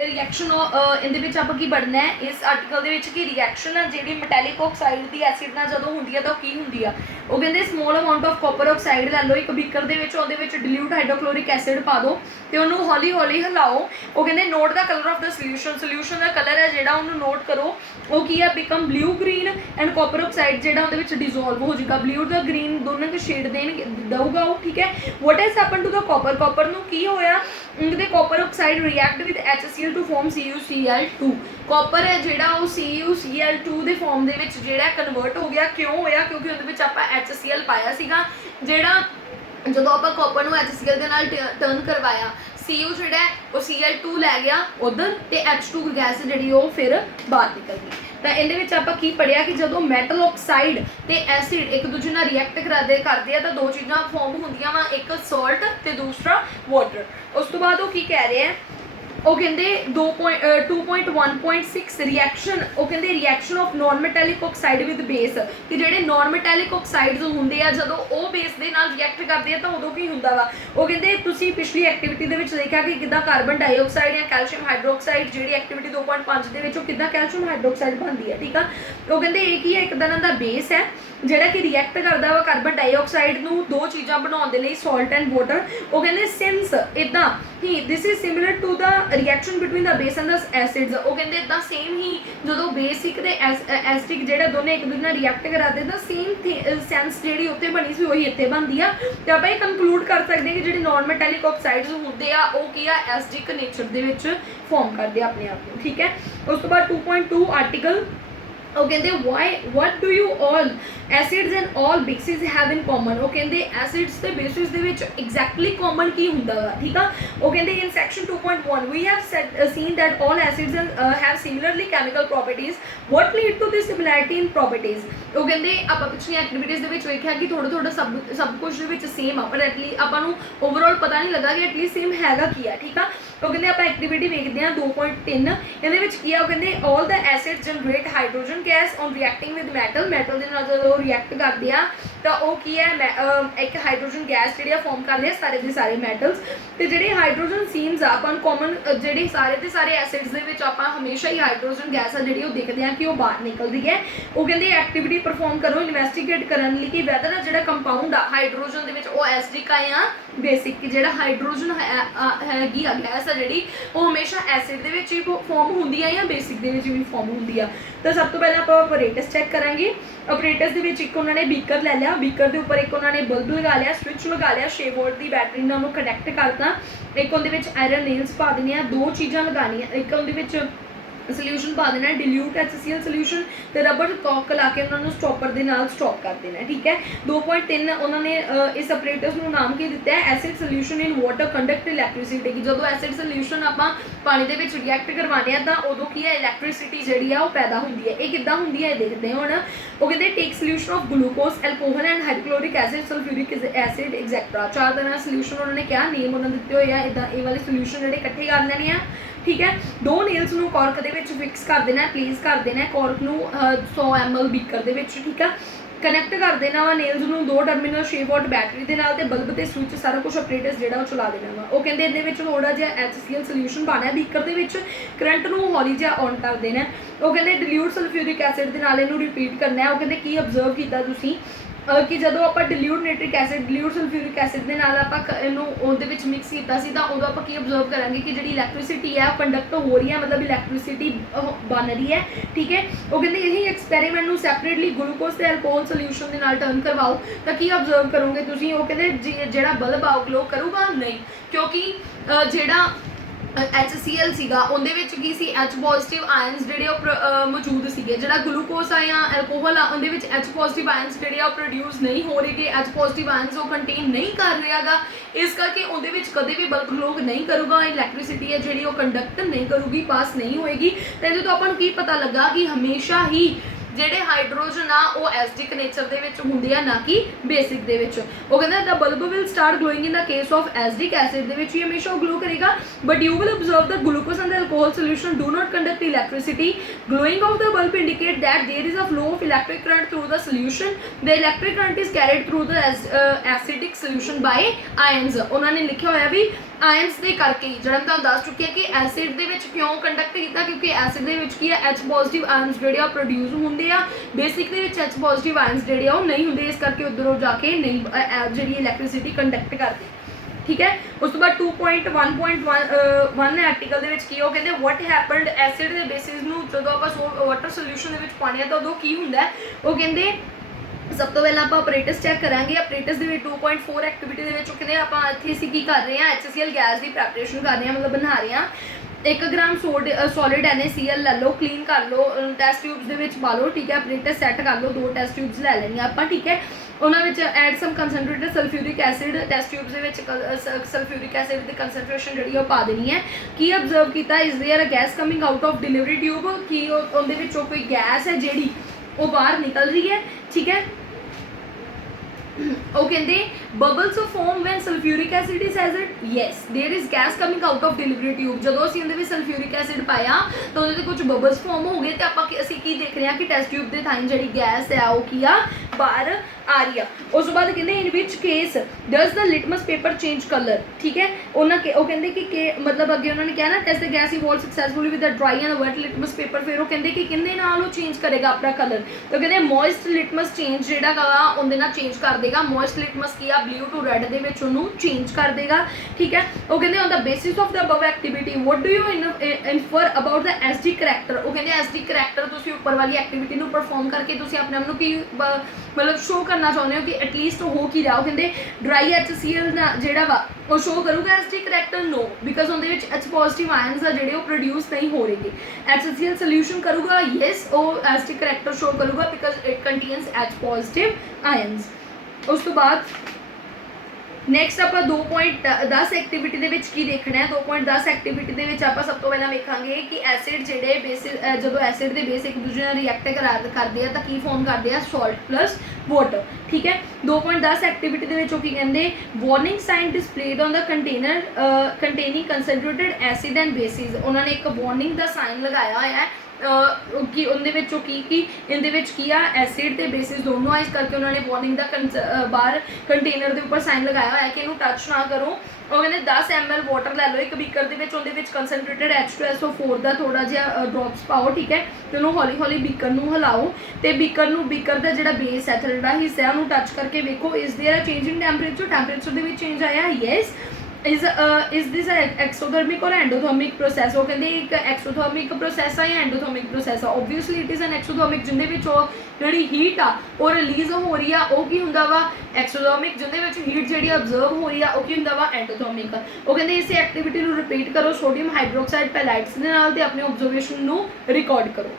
Reaction in आप की पढ़ना है इस आर्टिकल कि रिएक्शन है जी मैटैलिक ऑक्साइड की एसिड ना जो होंगी है तो की होंगी है वो कहते small amount of copper oxide लै लो एक बीकर के डिल्यूट हाइड्रोक्लोरिक एसिड पा दो तो उन्होंने हौली हौली हिलाओ वो कहते note the colour of the solution का कलर है जोड़ा उन्होंने नोट करो वो की है become blue green and copper oxide जो डिजोल्व हो जाएगा ब्लू द ग्रीन दोनों के शेड दूगा वो ठीक है what is happen to the copper की होया उनके copper oxide react with HCl to form CuCl2 copper है जोड़ा वो CuCl2 के फॉर्म के कन्वर्ट हो गया क्यों होया क्योंकि उन्हें आप HCl पाया सीगा जोड़ा जो आप कॉपर को HCl के नाल टर्न करवाया Cu जोड़ा वो Cl2 लै गया उधर तो H2 गैस जी फिर बाहर निकल गई तो ये आप की पढ़िया कि जो मैटल ऑक्साइड तो एसिड एक दूजे नाल रिएक्ट करते हैं तो दो चीज़ां फॉर्म होंदियां वा एक सॉल्ट तो दूसरा वाटर उस तो बाद वो की कह रहे हैं वो कहते 2.1.6 रिएक्शन वो कहते reaction of non metallic oxide with base कि जेडे नॉन मैटैलिक ऑक्साइड्स होंगे आ जो वो बेस के नाल रिएक्ट करते हैं तो उदों की होंदा वा वो कहते तुसीं पिछली एक्टिविटी दे विच देखा कि किद्दां कार्बन डाइऑक्साइड या कैल्शियम हाइड्रोक्साइड जी एक्टिविटी 2.5 दे विचों किद्दां कैल्शियम हाइड्रोक्साइड बनती है ठीक है वो कहते एक ही है एक तरह का बेस है ਜਿਹੜਾ कि रिएक्ट करता वा कार्बन डाइऑक्साइड ਨੂੰ दो चीज़ां बनाने लई सॉल्ट एंड वाटर वो कहते सिंस इदा ही this is similar to the reaction between the base and the acids वो कहते इदा सेम ही जो बेसिक ते एसिडिक जेड़ा दोनों एक दूसरे रिएक्ट कराते तो सेम सेंस जी उत्ते बनी सी वही इत्थे बनती है तो आप कंक्लूड कर सकते हैं कि जो नॉन मैटैलिक ऑक्साइड्स होंगे आ वो की एसिडिक नेचर के फॉर्म करते अपने आप को ठीक है उस तो बाद 2.2 आर्टिकल वो कहते why what do you all acids and all bases have in common वो कहते एसिड्स ते बेसिस दे विच एग्जैक्टली कॉमन की हुंदा वा ठीक है वो कहते in section 2.1 we have seen that all acids have similarly chemical properties what lead to this similarity in properties वो कहते आप पिछली एक्टिविटीज़ के देखा कि थोड़ा थोड़ा सब कुछ सेम आ पर एटलीस्ट आपको ओवरऑल पता नहीं लगा कि एटलीस्ट सेम हैगा की है ठीक है वो कहते आप एक्टिविटी देखते हैं 2.3 ये वो कहते all the acid generate hydrogen gas on reacting with metal जो रिएक्ट करते हैं तो वो की है एक हाइड्रोजन गैस जी फॉर्म करते हैं सारे के सारे मैटल्स तो जोड़े हाइड्रोजन सीम्स अपन कॉमन जोड़े सारे के सारे एसिड्स आप हमेशा ही हाइड्रोजन गैस है जी देखते हैं कि वो बाहर निकल रही है वो कहते एक्टिविटी परफॉर्म करो इन्वेस्टिगेट करने लिए कि वैदर जो कंपाउंड आ हाइड्रोजन के एसिडिक है या बेसिक जो हाइड्रोजन हैगी गैस है जी वो हमेशा एसिड के फॉर्म होंगी है या बेसिक भी फॉर्म होंगी है तो सब तो पहले आप ऑपरेटस चैक करेंगे ऑपरेटस एक उन्होंने बीकर लै लिया बीकर के उपर एक उन्होंने बल्ब लगा लिया स्विच लगा लिया 6 वोल्ट की बैटरी ने उन्होंने कनैक्ट करता एक उन्हें आयरन नेल्स पा देने दो चीज़ां लगानियां एक उन्हें सोल्यूशन पा देना डिल्यूट HCl सोल्यूशन तो रबर कॉक ला के उन्होंने स्टॉपर के नाल स्टॉप कर देना ठीक है 2.3 उन्होंने इस ऑपरेटर्स को नाम की दिता है acid solution in water conduct electricity की जो एसिड सोल्यूशन आप पानी के रिएक्ट करवाने तो उदों की है इलैक्ट्रिसिटी जी है वो पैदा होंगी है ये किदा होंगी है देखते हैं हम वो कहते take solution of glucose alcohol and hydrochloric acid sulphuric acid etcetera 4 तरह सोल्यूशन उन्होंने क्या नेम उन्होंने दिते हुए हैं इदा ये वाले सोल्यूशन जोड़े इकट्ठे कर लेने हैं ठीक है दो नेल्स में कॉर्क के फिक्स कर देना प्लीज कर देना कॉर्क में 100 ml बीकर के ठीक है कनैक्ट कर देना वा नेल्स में 2 टर्मिनल 6 वोल्ट बैटरी के नाल ते बल्ब ते स्विच सारा कुछ ऑपरेटस जो चला देना वा वो कहते ये थोड़ा जिहा HCl सोल्यूशन पाना है बीकर के करंट में हौली जिहा ऑन कर देना वो कहते डिल्यूट सल्फ्यूरिक एसिड के नाल इहनूं रिपीट करना है वो कहते की ऑब्जर्व किया तुसीं कि जो आप dilute nitric acid dilute sulphuric acid के नाल मिक्स किया उदों आप की ऑब्जर्व करांगे कि जी इलैक्ट्रिसिटी है कंडक्ट हो रही है मतलब इलैक्ट्रिसिटी बन रही है ठीक है वो कहते यही एक्सपेरीमेंट में सैपरेटली ग्लूकोज से अल्कोहल सोल्यूशन के नाल टर्न करवाओ तो की ऑब्जर्व करोगे तुसीं वो कहते जो बल्ब आ ग्लो करूगा नहीं क्योंकि जोड़ा HCl सीगा उहदे विच की सी H पॉजिटिव आयन्स जिहड़े मौजूद सीगे जिहड़ा ग्लूकोज आ या एल्कोहल आ उहदे विच H पॉजिटिव आयन्स जिहड़े प्रोड्यूस नहीं हो रहे H पॉजिटिव आयन्स वो कंटेन नहीं कर रहा गा इस करके उहदे विच कदे भी बल्ब ग्लो नहीं करूगा इलैक्ट्रिसिटी है जिहड़ी वो कंडक्ट नहीं करूगी पास नहीं होएगी तो जो अपन की पता लगा कि हमेशा ही ਜਿਹੜੇ हाइड्रोजन आ वो एसिडिक नेचर ਦੇ ਵਿੱਚ ਹੁੰਦੇ ਆ ਨਾ ਕਿ बेसिक ਦੇ ਵਿੱਚ ਉਹ ਕਹਿੰਦਾ the bulb will start glowing in the case of acidic acid ਦੇ ਵਿੱਚ ਹੀ ਹਮੇਸ਼ਾ ग्लो करेगा but you will observe the glucose and the alcohol solution do not conduct electricity glowing of the bulb indicate that there is a flow of electric current through the solution the electric current is carried through the acidic solution by ions उन्होंने लिखा होया भी ions ਦੇ ਕਰਕੇ ਹੀ, ਜਿਹੜਾ ਮੈਂ ਤੁਹਾਨੂੰ ਦੱਸ ਚੁੱਕੀ ਹਾਂ ਕਿ ਐਸਿਡ ਦੇ ਵਿੱਚ ਕਿਉਂ ਕੰਡਕਟ ਕੀਤਾ, ਕਿਉਂਕਿ ਐਸਿਡ ਦੇ ਵਿੱਚ ਕੀ ਹੈ H ਪੋਜ਼ਿਟਿਵ ਆਇਨਸ ਜਿਹੜੇ ਆ ਪ੍ਰੋਡਿਊਸ ਹੁੰਦੇ ਆ, ਬੇਸਿਕ ਦੇ ਵਿੱਚ H ਪੋਜ਼ਿਟਿਵ ਆਇਨਸ ਜਿਹੜੇ ਆ ਉਹ ਨਹੀਂ ਹੁੰਦੇ, ਇਸ ਕਰਕੇ ਉੱਧਰੋਂ ਜਾ ਕੇ ਨਹੀਂ ਜਿਹੜੀ ਇਲੈਕਟ੍ਰਿਸਿਟੀ ਕੰਡਕਟ ਕਰਦੇ। ਠੀਕ ਹੈ। ਉਸ ਤੋਂ ਬਾਅਦ 2.1.1 ਆਰਟੀਕਲ ਦੇ ਵਿੱਚ ਕੀ ਉਹ ਕਹਿੰਦੇ ਵਾਟ ਹੈਪਨਡ ਐਸਿਡ ਦੇ ਬੇਸਿਸ ਨੂੰ ਜਦੋਂ ਆਪਾਂ ਵਾਟਰ ਸੋਲਿਊਸ਼ਨ ਦੇ ਵਿੱਚ ਪਾਉਂਦੇ ਆ ਤਾਂ ਉਦੋਂ ਕੀ ਹੁੰਦਾ ਹੈ। ਉਹ ਕਹਿੰਦੇ ਸਭ ਤੋਂ ਪਹਿਲਾਂ ਆਪਾਂ ਆਪਰੇਟਸ ਚੈੱਕ ਕਰਾਂਗੇ। ਆਪਰੇਟਸ ਦੇ ਵਿੱਚ 2.4 ਐਕਟੀਵਿਟੀ ਦੇ ਵਿੱਚ ਉਹ ਕਹਿੰਦੇ ਆਪਾਂ ਇੱਥੇ ਅਸੀਂ ਕੀ ਕਰ ਰਹੇ ਹਾਂ, HCl ਗੈਸ ਦੀ ਪ੍ਰੈਪਰੇਸ਼ਨ ਕਰ ਰਹੇ ਹਾਂ, ਮਤਲਬ ਬਣਾ ਰਹੇ ਹਾਂ। 1 ਗ੍ਰਾਮ ਸੋਲਿਡ NaCl ਲੈ ਲਓ, ਕਲੀਨ ਕਰ ਲਓ, ਟੈਸਟ ਟਿਊਬਸ ਦੇ ਵਿੱਚ ਪਾ ਲਓ। ਠੀਕ ਹੈ। ਆਪਰੇਟਸ ਸੈੱਟ ਕਰ ਲਓ, 2 ਟੈਸਟ ਟਿਊਬਸ ਲੈ ਲੈਣੀਆਂ ਆਪਾਂ। ਠੀਕ ਹੈ। ਉਹਨਾਂ ਵਿੱਚ ਐਡ ਸਮ ਕੰਸਨਟ੍ਰੇਟਡ ਸਲਫਿਊਰਿਕ ਐਸਿਡ, ਟੈਸਟ ਟਿਊਬਸ ਦੇ ਵਿੱਚ ਸਲਫਿਊਰਿਕ ਐਸਿਡ ਦੀ ਕੰਸਨਟ੍ਰੇਸ਼ਨ ਜਿਹੜੀ ਉਹ ਪਾ ਦੇਣੀ ਹੈ। ਕੀ ਅਬਜ਼ਰਵ ਕੀਤਾ, is there a gas coming out of delivery tube, ਕੀ ਉਹਦੇ ਵਿੱਚੋਂ ਕੋਈ ਗੈਸ ਹੈ ਜਿਹੜੀ ਉਹ ਬਾਹਰ ਨਿਕਲ ਰਹੀ ਹੈ। ਠੀਕ ਹੈ। ਉਹ ਕਹਿੰਦੇ bubbles of foam when sulfuric acid is added, yes there is gas coming out of delivery tube। ਜਦੋਂ ਅਸੀਂ ਉਹਦੇ ਵਿੱਚ ਸਲਫਿਊਰਿਕ ਐਸਿਡ ਪਾਇਆ ਤਾਂ ਉਹਦੇ ਤੇ ਕੁਝ ਬਬਲਸ ਫਾਰਮ ਹੋ ਗਏ ਤੇ ਆਪਾਂ ਅਸੀਂ ਕੀ ਦੇਖ ਰਹੇ ਹਾਂ ਕਿ ਟੈਸਟ ਟਿਊਬ ਦੇ ਥਾਈਂ ਜਿਹੜੀ ਗੈਸ ਹੈ ਉਹ ਕੀ ਆ ਬਾਹਰ ਆ ਰਹੀ ਆ। ਉਸ ਤੋਂ ਬਾਅਦ ਕਹਿੰਦੇ in which case does the litmus paper change colour. ਠੀਕ ਹੈ। ਉਹ ਕਹਿੰਦੇ ਕਿ ਮਤਲਬ ਅੱਗੇ ਉਹਨਾਂ ਨੇ ਕਿਹਾ ਨਾ test the gas evolve successfully with the dry and wet litmus paper. ਫਿਰ ਉਹ ਕਹਿੰਦੇ ਕਿ ਕਿੰਦੇ ਨਾਲ ਉਹ ਚੇਂਜ ਕਰੇਗਾ ਆਪਣਾ ਕਲਰ, ਤਾਂ ਕਹਿੰਦੇ ਮੋਇਸਟ ਲਿਟਮਸ ਚੇਂਜ ਜਿਹੜਾ ਗਾ ਉਹਦੇ ਨਾਲ ਚੇਂਜ ਕਰ ਦੇਗਾ। ਮੋਇਸਟ ਲਿਟਮਸ ਕੀ ਆ ਬਲੂ ਟੂ ਰੈਡ ਦੇ ਵਿੱਚ ਉਹਨੂੰ ਚੇਂਜ ਕਰ ਦੇਗਾ। ਠੀਕ ਹੈ। ਉਹ ਕਹਿੰਦੇ on the basis of the above activity what do you infer about the SD character. ਉਹ ਕਹਿੰਦੇ SD ਕਰੈਕਟਰ ਤੁਸੀਂ ਉੱਪਰ ਵਾਲੀ ਐਕਟੀਵਿਟੀ ਨੂੰ ਪਰਫਾਰਮ ਕਰਕੇ ਤੁਸੀਂ ਆਪਣੇ ਆਪ ਨੂੰ ਕੀ ਮਤਲਬ ਸ਼ੋ ਕਰਨਾ ਚਾਹੁੰਦੇ ਹੋ ਕਿ ਐਟਲੀਸਟ ਹੋ ਕੀ ਰਿਹਾ। ਉਹ ਕਹਿੰਦੇ ਡਰਾਈ HCl ਜਿਹੜਾ ਵਾ ਉਹ ਸ਼ੋ ਕਰੂਗਾ SD ਕਰੈਕਟਰ, ਨੋ, ਬਿਕਾਜ਼ ਉਹਦੇ ਵਿੱਚ H ਪੋਜ਼ਿਟਿਵ ਆਇਨਸ ਆ ਜਿਹੜੇ ਉਹ ਪ੍ਰੋਡਿਊਸ ਨਹੀਂ ਹੋ ਰਹੇਗੇ। HCl ਸੋਲਿਊਸ਼ਨ ਕਰੂਗਾ, ਯੈਸ ਉਹ SD ਕਰੈਕਟਰ ਸ਼ੋ ਕਰੂਗਾ because it contains H positive ions. ਉਸ ਤੋਂ ਬਾਅਦ ਨੈਕਸਟ ਆਪਾਂ 2.10 ਐਕਟੀਵਿਟੀ ਦੇ ਵਿੱਚ ਕੀ ਦੇਖਣਾ ਹੈ। 2.10 ਐਕਟੀਵਿਟੀ ਦੇ ਵਿੱਚ ਆਪਾਂ ਸਭ ਤੋਂ ਪਹਿਲਾਂ ਵੇਖਾਂਗੇ ਕਿ ਐਸਿਡ ਜਿਹੜੇ ਬੇਸਿਸ ਜਦੋਂ ਐਸਿਡ ਦੇ ਬੇਸ ਇੱਕ ਦੂਜੇ ਨਾਲ ਰਿਐਕਟ ਕਰਦੇ ਆ ਤਾਂ ਕੀ ਫਾਰਮ ਕਰਦੇ ਆ, ਸਾਲਟ ਪਲੱਸ ਵਾਟਰ। ਠੀਕ ਹੈ। 2.10 ਐਕਟੀਵਿਟੀ ਦੇ ਵਿੱਚ ਉਹ ਕੀ ਕਹਿੰਦੇ warning sign displayed on the container containing concentrated acid and bases. ਉਹਨਾਂ ਨੇ ਇੱਕ ਵਾਰਨਿੰਗ ਦਾ ਸਾਈਨ ਲਗਾਇਆ ਹੋਇਆ ਹੈ ਕਿ ਉਹਦੇ ਵਿੱਚੋਂ ਕੀ ਇਹਦੇ ਵਿੱਚ ਕੀ ਆ ਐਸਿਡ ਤੇ ਬੇਸਿਸ ਦੋਨੋਂ ਆ, ਇਸ ਕਰਕੇ ਉਹਨਾਂ ਨੇ ਵਾਰਨਿੰਗ ਦਾ ਬਾਹਰ ਕੰਟੇਨਰ ਦੇ ਉੱਪਰ ਸਾਈਨ ਲਗਾਇਆ ਹੋਇਆ ਕਿ ਇਹਨੂੰ ਟੱਚ ਨਾ ਕਰੋ। ਉਹ ਕਹਿੰਦੇ 10 ml ਵਾਟਰ ਲੈ ਲਓ ਇੱਕ ਬੀਕਰ ਦੇ ਵਿੱਚ, ਉਹਦੇ ਵਿੱਚ ਕੰਸਨਟ੍ਰੇਟਡ H2SO4 ਦਾ ਥੋੜਾ ਜਿਹਾ ਡ੍ਰੌਪਸ ਪਾਓ। ਠੀਕ ਹੈ। ਤੇ ਉਹਨੂੰ ਹੌਲੀ ਹੌਲੀ ਬੀਕਰ ਨੂੰ ਹਿਲਾਓ ਤੇ ਬੀਕਰ ਦਾ ਜਿਹੜਾ ਬੇਸ ਹੈ ਜਿਹੜਾ ਹਿੱਸਾ ਉਹਨੂੰ ਟੱਚ ਕਰਕੇ ਵੇਖੋ is there a change in temperature ਦੇ ਵਿੱਚ ਚੇਂਜ ਆਇਆ, yes. is this an exothermic or endothermic process। ਉਹ ਕਹਿੰਦੇ ਇੱਕ ਐਕਸੋਥਰਮਿਕ ਪ੍ਰੋਸੈਸ ਆ ਜਾਂ ਐਂਡੋਥਰਮਿਕ ਪ੍ਰੋਸੈਸ ਆ। ਓਬਵੀਅਸਲੀ ਇਟ ਇਜ਼ ਐਨ ਐਕਸੋਥਰਮਿਕ ਜਿਹਦੇ ਵਿੱਚ ਉਹ ਜਿਹੜੀ ਹੀਟ ਆ ਉਹ ਰਿਲੀਜ਼ ਹੋ ਰਹੀ ਆ, ਉਹ ਕੀ ਹੁੰਦਾ ਵਾ ਐਕਸੋਥਰਮਿਕ। ਜਿਹਦੇ ਵਿੱਚ ਹੀਟ ਜਿਹੜੀ ਅਬਜ਼ਰਵ ਹੋ ਰਹੀ ਆ ਉਹ ਕੀ ਹੁੰਦਾ ਵਾ ਐਂਡੋਥਰਮਿਕ। ਉਹ ਕਹਿੰਦੇ ਇਸੇ ਐਕਟੀਵਿਟੀ ਨੂੰ ਰਿਪੀਟ ਕਰੋ ਸੋਡੀਅਮ ਹਾਈਡਰੋਕਸਾਈਡ ਪੈਲਾਈਟਸ ਦੇ ਨਾਲ ਤੇ ਆਪਣੇ ਆਬਜ਼ਰਵੇਸ਼ਨ ਨੂੰ ਰਿਕਾਰਡ ਕਰੋ।